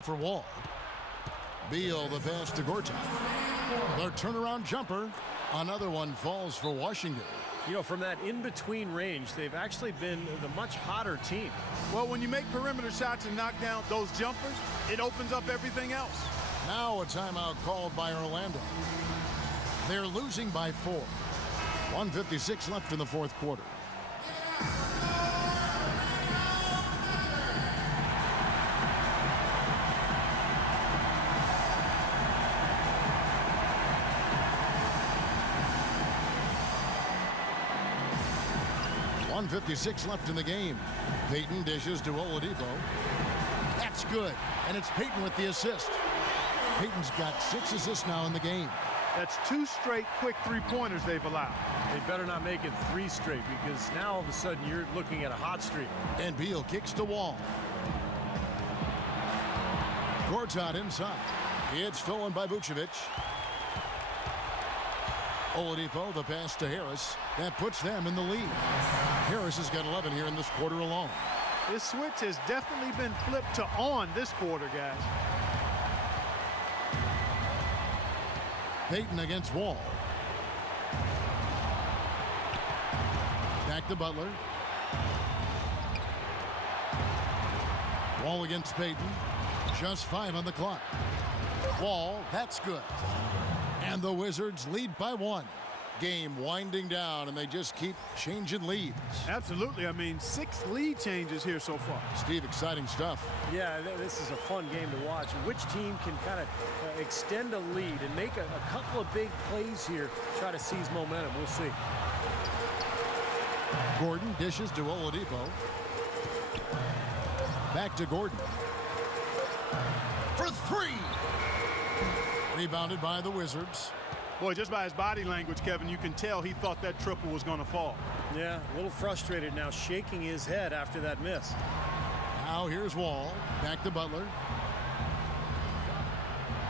for Wall. Beal the pass to Gortat. The turnaround jumper. Another one falls for Washington. You know, from that in-between range, they've actually been the much hotter team. Well, when you make perimeter shots and knock down those jumpers, it opens up everything else. Now a timeout called by Orlando. They're losing by 4. 1:56 left in the fourth quarter. .156 left in the game. Payton dishes to Oladipo. That's good. And it's Payton with the assist. Payton's got 6 assists now in the game. That's 2 straight quick three-pointers they've allowed. They better not make it 3 straight, because now all of a sudden you're looking at a hot streak. And Beal kicks to Wall. Gortat inside. It's stolen by Vucevic. Oladipo, the pass to Harris. That puts them in the lead. Harris has got 11 here in this quarter alone. This switch has definitely been flipped to on this quarter, guys. Payton against Wall. Back to Butler. Wall against Payton. Just 5 on the clock. Wall, that's good. And the Wizards lead by 1. Game winding down, and they just keep changing leads. Absolutely. I mean, 6 lead changes here so far. Steve, exciting stuff. Yeah, this is a fun game to watch. Which team can kind of extend a lead and make a couple of big plays here, try to seize momentum. We'll see. Gordon dishes to Oladipo. Back to Gordon. For 3! Rebounded by the Wizards. Boy, just by his body language, Kevin, you can tell he thought that triple was going to fall. Yeah, a little frustrated now, shaking his head after that miss. Now here's Wall. Back to Butler.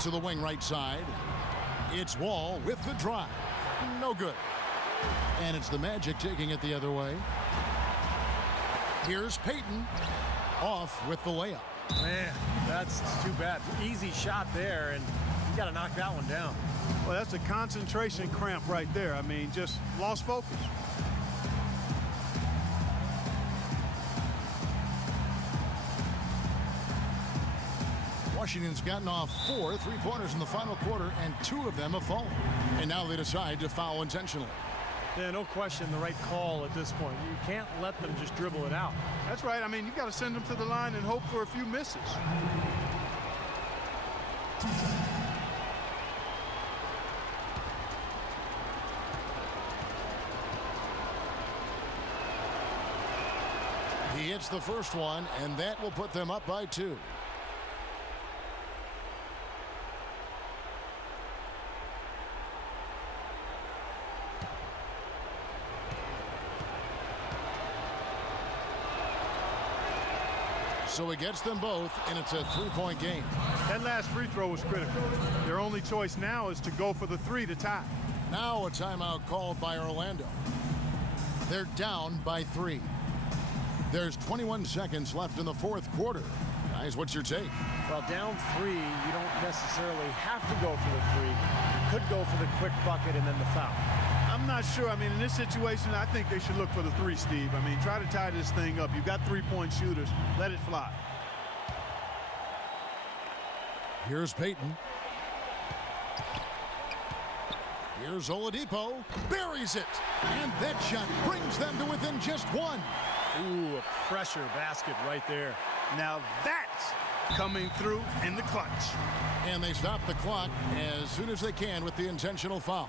To the wing right side. It's Wall with the drive. No good. And it's the Magic taking it the other way. Here's Payton. Off with the layup. Man, that's too bad. Easy shot there, and you got to knock that one down. Well, that's a concentration cramp right there. I mean, just lost focus. Washington's gotten off 4 3-pointers in the final quarter, and 2 of them have fallen. And now they decide to foul intentionally. Yeah, no question, the right call at this point. You can't let them just dribble it out. That's right. I mean, you've got to send them to the line and hope for a few misses. He hits the first one, and that will put them up by 2. So he gets them both, and it's a 3-point game. That last free throw was critical. Their only choice now is to go for the 3 to tie. Now a timeout called by Orlando. They're down by 3. There's 21 seconds left in the fourth quarter. Guys, what's your take? Well, down 3, you don't necessarily have to go for the 3. You could go for the quick bucket and then the foul. I'm not sure. I mean, in this situation, I think they should look for the 3, Steve. I mean, try to tie this thing up. You've got 3-point shooters. Let it fly. Here's Payton. Here's Oladipo. Buries it. And that shot brings them to within just 1. Ooh, a pressure basket right there. Now that's coming through in the clutch. And they stop the clock as soon as they can with the intentional foul.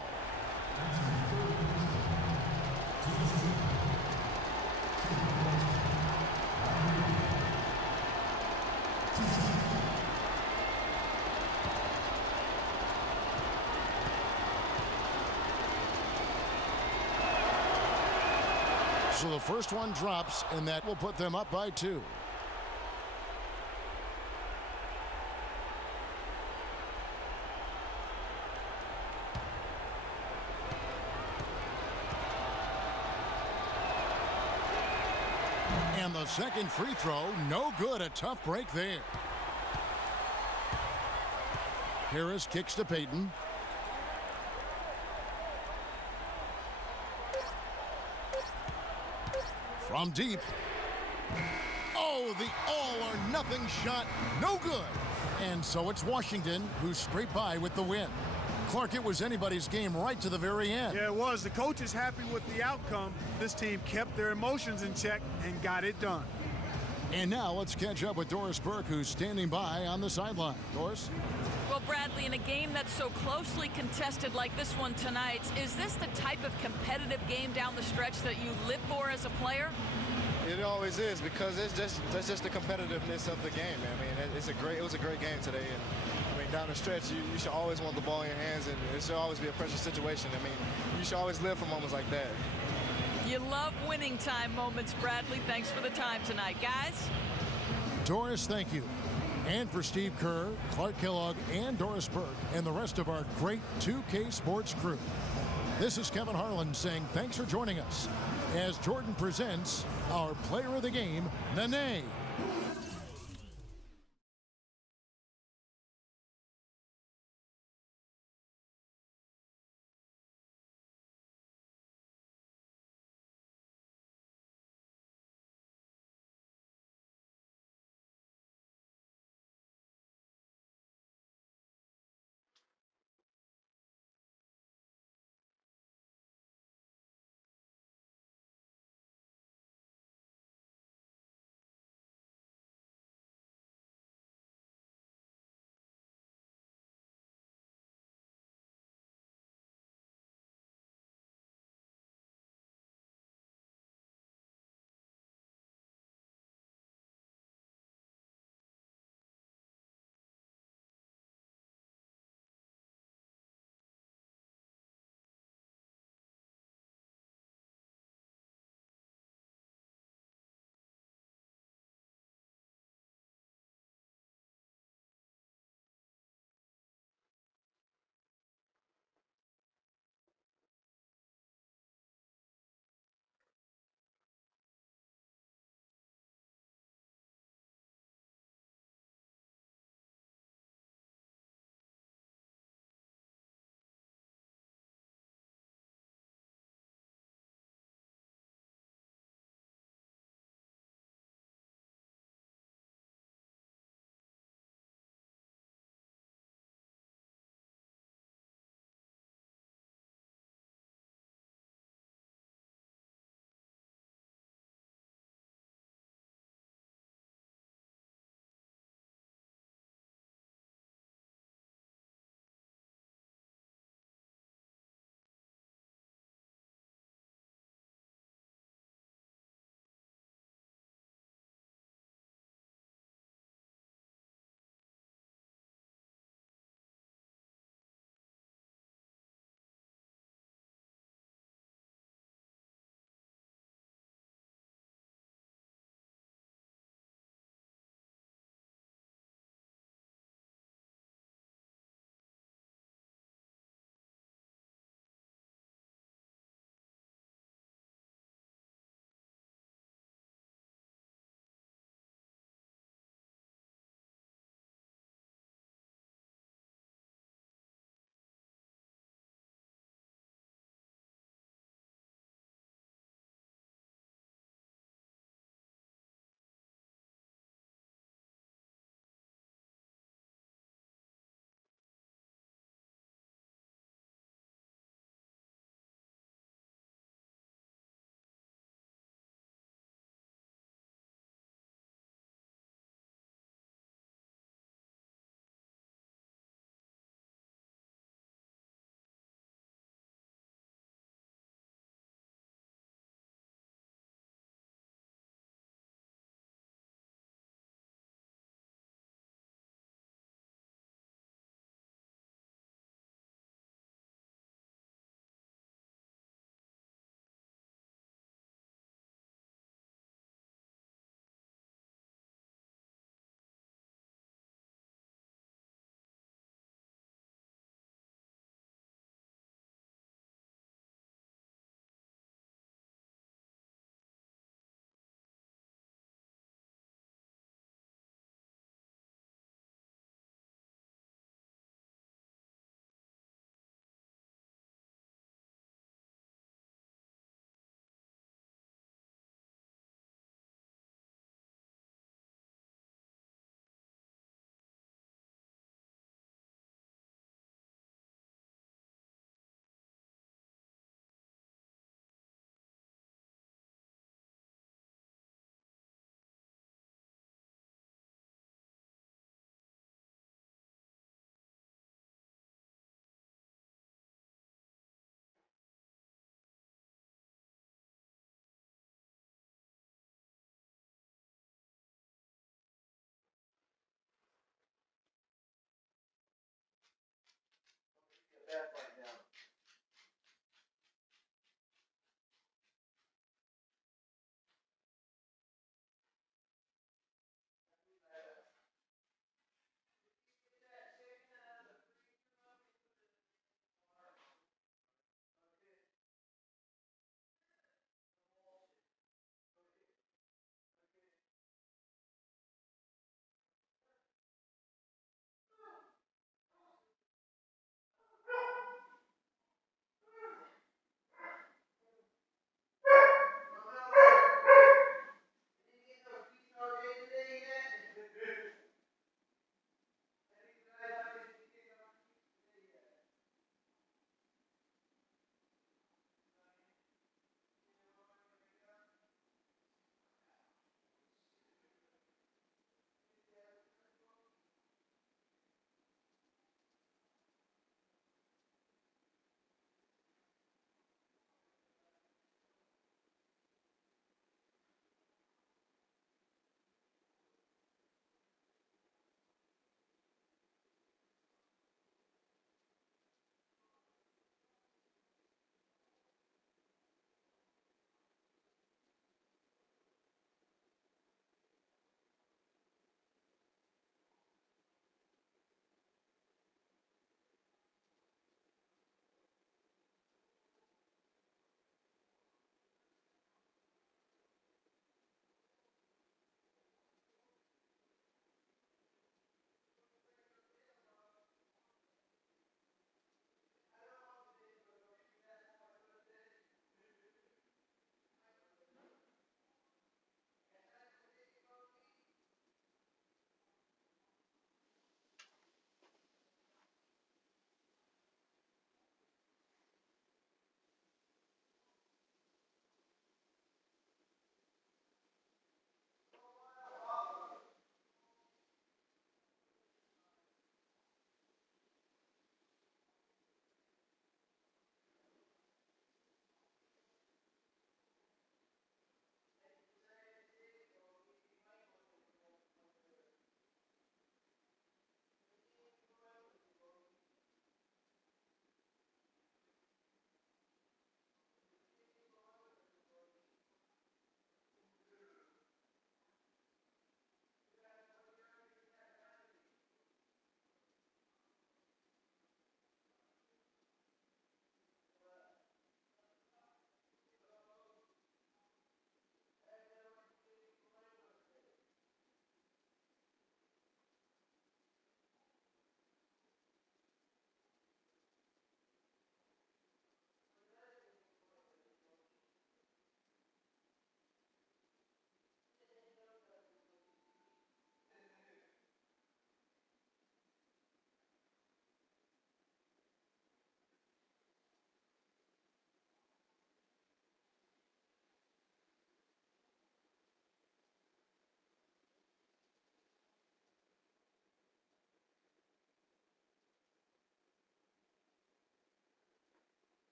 So the first one drops, and that will put them up by 2. And the second free throw, no good. A tough break there. Harris kicks to Payton. From deep. Oh, the all-or-nothing shot. No good. And so it's Washington who scraped by with the win. Clark, it was anybody's game right to the very end. Yeah, it was. The coach is happy with the outcome. This team kept their emotions in check and got it done. And now let's catch up with Doris Burke, who's standing by on the sideline. Doris? Well, Bradley, in a game that's so closely contested like this one tonight, is this the type of competitive game down the stretch that you live for as a player? It always is, because that's just the competitiveness of the game. I mean, it was a great game today, and I mean, down the stretch, you should always want the ball in your hands, and it should always be a pressure situation. I mean, you should always live for moments like that. You love winning time moments, Bradley. Thanks for the time tonight, guys. Doris, thank you. And for Steve Kerr, Clark Kellogg, and Doris Burke, and the rest of our great 2K Sports crew. This is Kevin Harlan saying thanks for joining us as Jordan presents our player of the game, Nene.